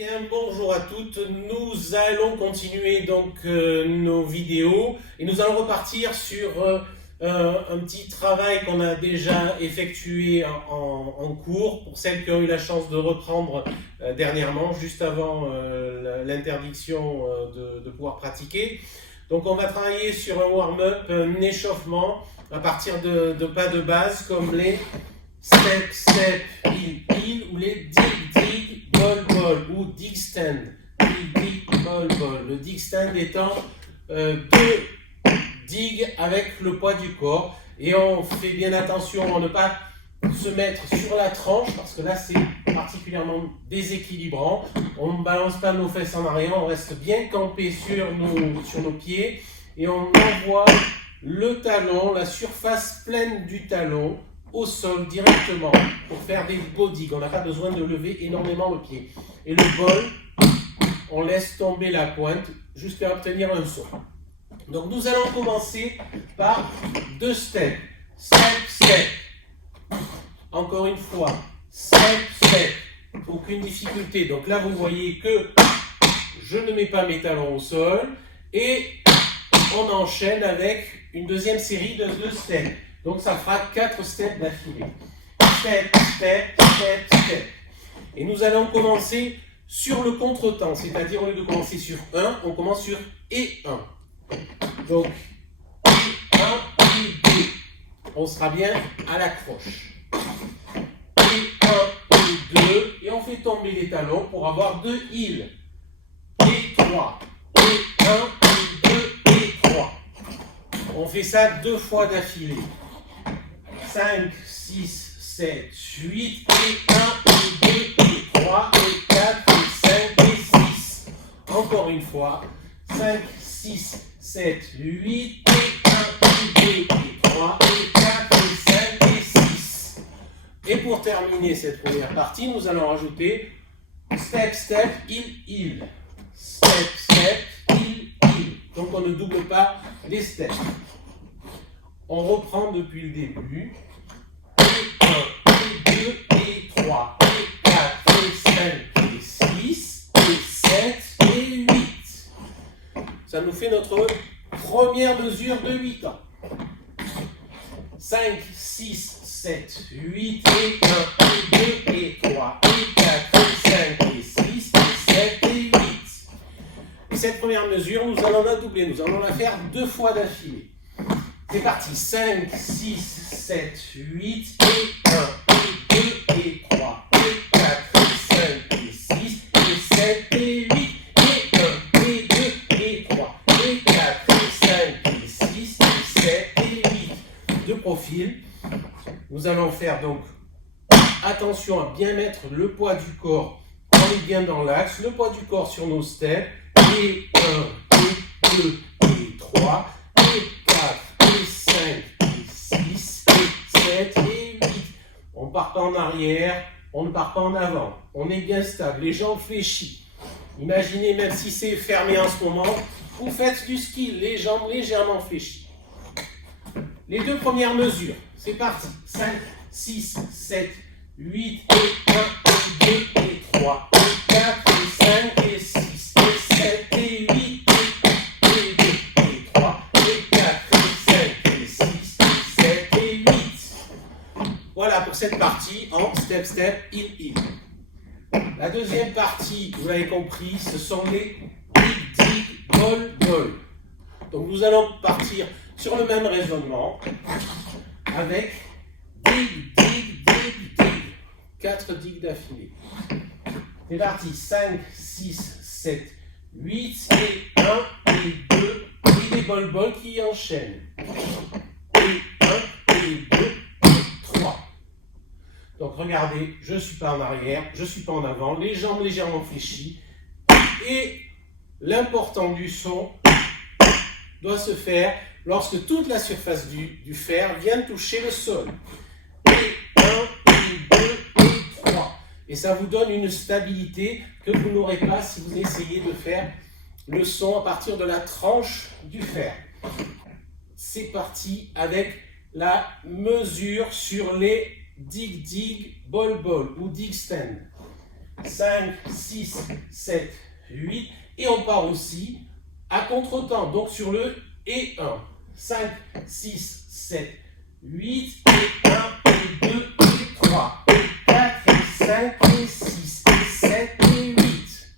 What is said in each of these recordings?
Bien, bonjour à toutes. Nous allons continuer donc nos vidéos et nous allons repartir sur un petit travail qu'on a déjà effectué en cours pour celles qui ont eu la chance de reprendre dernièrement, juste avant l'interdiction de pouvoir pratiquer. Donc on va travailler sur un warm-up, un échauffement à partir de pas de base comme les step, step, heel ou les dig, dig, ball, ball ou dig stand. Dig, dig, ball, ball. Le dig stand étant deux digs avec le poids du corps. Et on fait bien attention à ne pas se mettre sur la tranche parce que là c'est particulièrement déséquilibrant. On ne balance pas nos fesses en arrière, on reste bien campé sur nos pieds et on envoie le talon, la surface pleine du talon au sol directement pour faire des beaux digs. On n'a pas besoin de lever énormément le pied. Et le bol, on laisse tomber la pointe jusqu'à obtenir un saut. Donc nous allons commencer par deux steps. Step, step. Encore une fois. Step, step. Aucune difficulté. Donc là, vous voyez que je ne mets pas mes talons au sol. Et on enchaîne avec une deuxième série de deux steps. Donc ça fera 4 steps d'affilée. Step, step, step, step. Et nous allons commencer sur le contretemps. C'est-à-dire au lieu de commencer sur 1, on commence sur et 1. Donc, et 1, et 2. On sera bien à la croche. Et 1, et 2. Et on fait tomber les talons pour avoir 2 heels. Et 3. Et 1, et 2, et 3. On fait ça 2 fois d'affilée. 5, 6, 7, 8, et 1, et 2, et 3, et 4, et 5, et 6. Encore une fois. 5, 6, 7, 8, et 1, et 2, et 3, et 4, et 5, et 6. Et pour terminer cette première partie, nous allons rajouter step, step, heel, heel. Step, step, heel, heel. Donc on ne double pas les steps. On reprend depuis le début. Et 1, et 2, et 3, et 4, et 5, et 6, et 7, et 8. Ça nous fait notre première mesure de 8 ans. 5, 6, 7, 8, et 1, et 2, et 3, et 4, et 5, et 6, et 7, et 8. Et cette première mesure, nous allons la doubler. Nous allons la faire 2 fois d'affilée. C'est parti, 5, 6, 7, 8, et 1, et 2, et 3, et 4, et 5, et 6, et 7, et 8, et 1, et 2, et 3, et 4, et 5, et 6, et 7, et 8. De profil, nous allons faire donc, attention à bien mettre le poids du corps, on est bien dans l'axe, le poids du corps sur nos steps, et 1, et 2, et 3, et 4, et 5, et 6, et 7, et 8. On ne part pas en arrière, on ne part pas en avant. On est bien stable, les jambes fléchies. Imaginez, même si c'est fermé en ce moment, vous faites du ski, les jambes légèrement fléchies. Les 2 premières mesures, c'est parti. 5, 6, 7, 8, et 1, et 2, et 3, et 4, et 5, et 6, et 7, et 8, et 2, et 3, et 4, et 5, et 6, et 7, et 8. Voilà pour cette partie en step, step, heel, heel. La deuxième partie, vous l'avez compris, ce sont les dig, dig, ball, ball. Donc nous allons partir sur le même raisonnement avec dig, dig, dig, dig. 4 digs d'affilée. C'est parti. 5, 6, 7, 8, et 1, et 2, et des ball, ball qui enchaînent. Et 1, et 2, et 3. Donc regardez, je ne suis pas en arrière, je ne suis pas en avant, les jambes légèrement fléchies. Et l'important du son doit se faire lorsque toute la surface du fer vient toucher le sol. Et 1, et 2, et 3. Et ça vous donne une stabilité que vous n'aurez pas si vous essayez de faire le son à partir de la tranche du fer. C'est parti avec la mesure sur les dig dig ball ball ou dig stand. 5, 6, 7, 8. Et on part aussi à contre-temps, donc sur le et 1. 5, 6, 7, 8, et 1, et 2, et 3, et 4, et 5, et 6, et 7, et 8.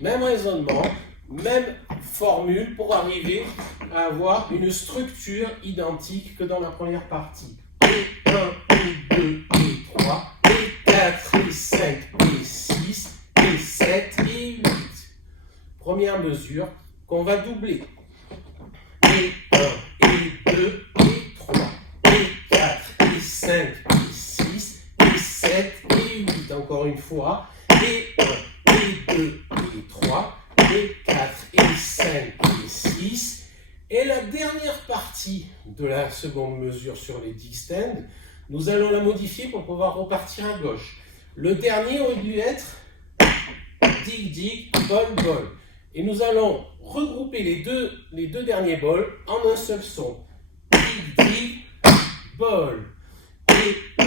Même raisonnement, même formule pour arriver à avoir une structure identique que dans la première partie. Et 1, et 2, et 3, et 4, et 5, et 6, et 7, et 8. Première mesure qu'on va doubler. Et 1, et 2, et 3, et 4, et 5, et 6, et 7, et 8. Encore une fois. Et 1, et 2, et 3, et 4, et 5, et 6. Et la dernière partie de la seconde mesure sur les dig stands, nous allons la modifier pour pouvoir repartir à gauche. Le dernier aurait dû être dig, dig, bol, bol. Et nous allons regrouper les deux derniers bols en un seul son. Dig, dig, bol. Et 1,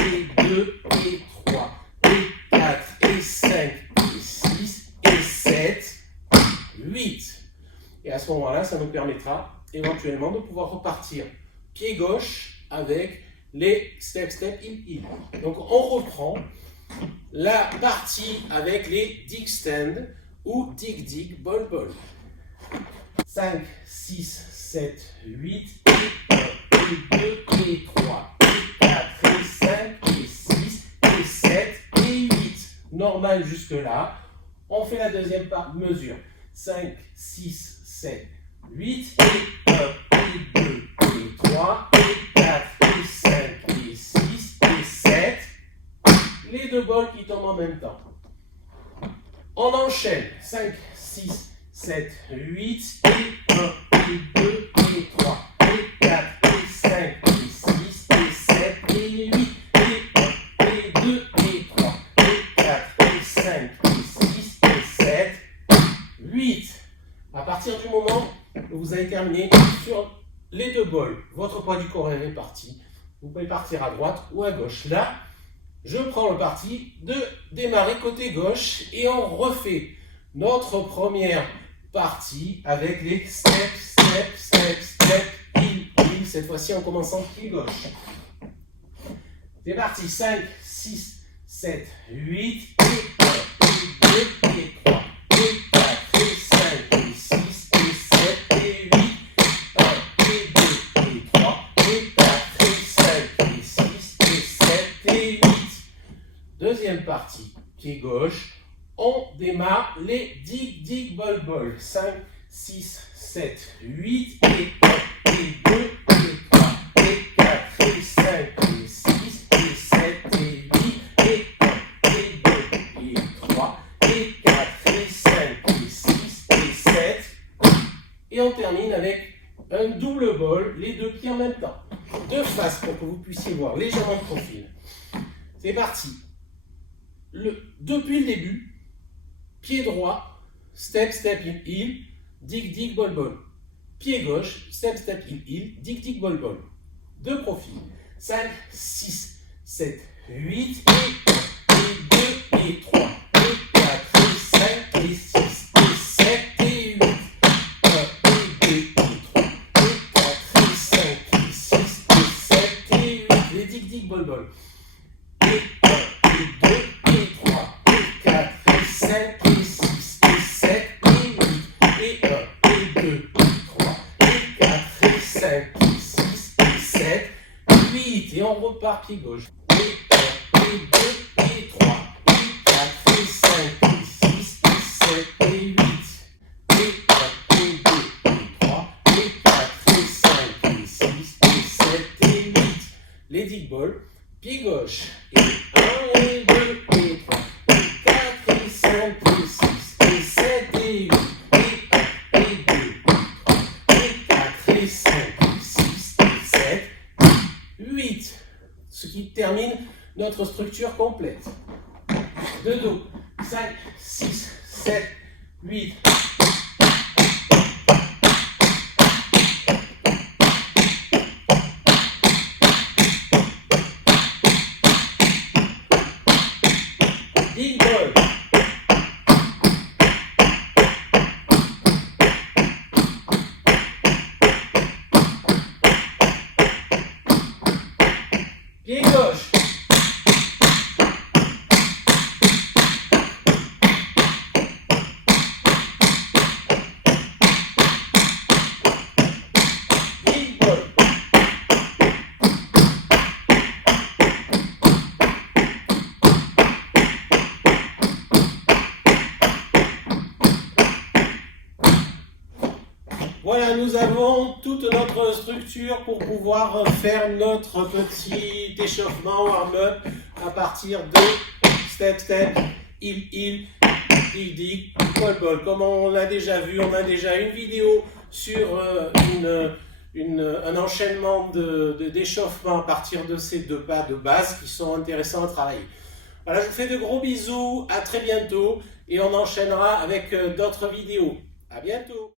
et 2, et 3, et 4, et 5, et 6, et 7, 8. Et à ce moment-là, ça nous permettra éventuellement de pouvoir repartir pied gauche avec les step, step, il, il. Donc on reprend la partie avec les dig stand ou dig, dig, bol, bol. 5, 6, 7, 8, et 1, et 2, et 3, et 4, et 5, et 6, et 7, et 8. Normal jusque-là. On fait la deuxième mesure. 5, 6, 7, 8, et 1, et 2, et 3, et 4, et 5, et 6, et 7. Les deux bols qui tombent en même temps. On enchaîne. 5, 6, 7, 8, et 1, et 2, et 3, et 4, et 5, et 6, et 7, et 8, et 1, et 2, et 3, et 4, et 5, et 6, et 7, 8. À partir du moment où vous avez terminé sur les deux bols, votre poids du corps est réparti. Vous pouvez partir à droite ou à gauche. Là, je prends le parti de démarrer côté gauche et on refait notre première partie avec les step, step, step, step, il, cette fois-ci en commençant pied gauche. C'est parti, 5, 6, 7, 8, et 1, et 2, et 3, et 4, et 5, et 6, et 7, et 8, 1, et 2, et 3, et 4, et 5, et 6, et 7, et 8. Deuxième partie, pied gauche, on démarre les dig, dig, bol, bol. 5, 6, 7, 8, et 1, et 2, et 3, et 4, et 5, et 6, et 7, et 8, et 1, et 2, et 3, et 4, et 5, et 6, et 7. Et on termine avec un double bol, les deux pieds en même temps. De face pour que vous puissiez voir légèrement le profil. C'est parti. Depuis le début, pied droit, step, step, il, dig, dig, bol, bol. Pied gauche, step, step, il, dig, dig, bol, bol. Deux profils. 5, 6, 7, 8, et 1, et 2, et 3, et 4, et 5, et 6, et 7, et 8. 1, et 2, et 3, et 4, et 5, et 6, et 7, et 8. Les dig, dig, bol, bol. Et 1, et 2, et 3, et 4, et 5, et 6, et 7, et 8. Et 1, et 2, et 3, et 4, et 5, et 6, et 7, 8. Et on repart pied gauche. Et 1, et 2, et 3, et 4, et 5, et 6, et 7, et 8. Et 1, et 2, et 3, et 4, et 5, et 6, et 7, et 8. Les dig balls, pied gauche. Et 1, et 2, et 3, et 4, et 5, et 6, et 7, et 8. Et 1, et 2, et 3, et 4, et 5, et 6, et 7, 8. Ce qui termine notre structure complète. De dos. 5, 6, 7, 8. Dig ball. Voilà, nous avons toute notre structure pour pouvoir faire notre petit échauffement warm-up à partir de step, step, heel, dig, dig, ball, ball. Comme on l'a déjà vu, on a déjà une vidéo sur un enchaînement d'échauffement à partir de ces deux pas de base qui sont intéressants à travailler. Voilà, je vous fais de gros bisous, à très bientôt et on enchaînera avec d'autres vidéos. À bientôt.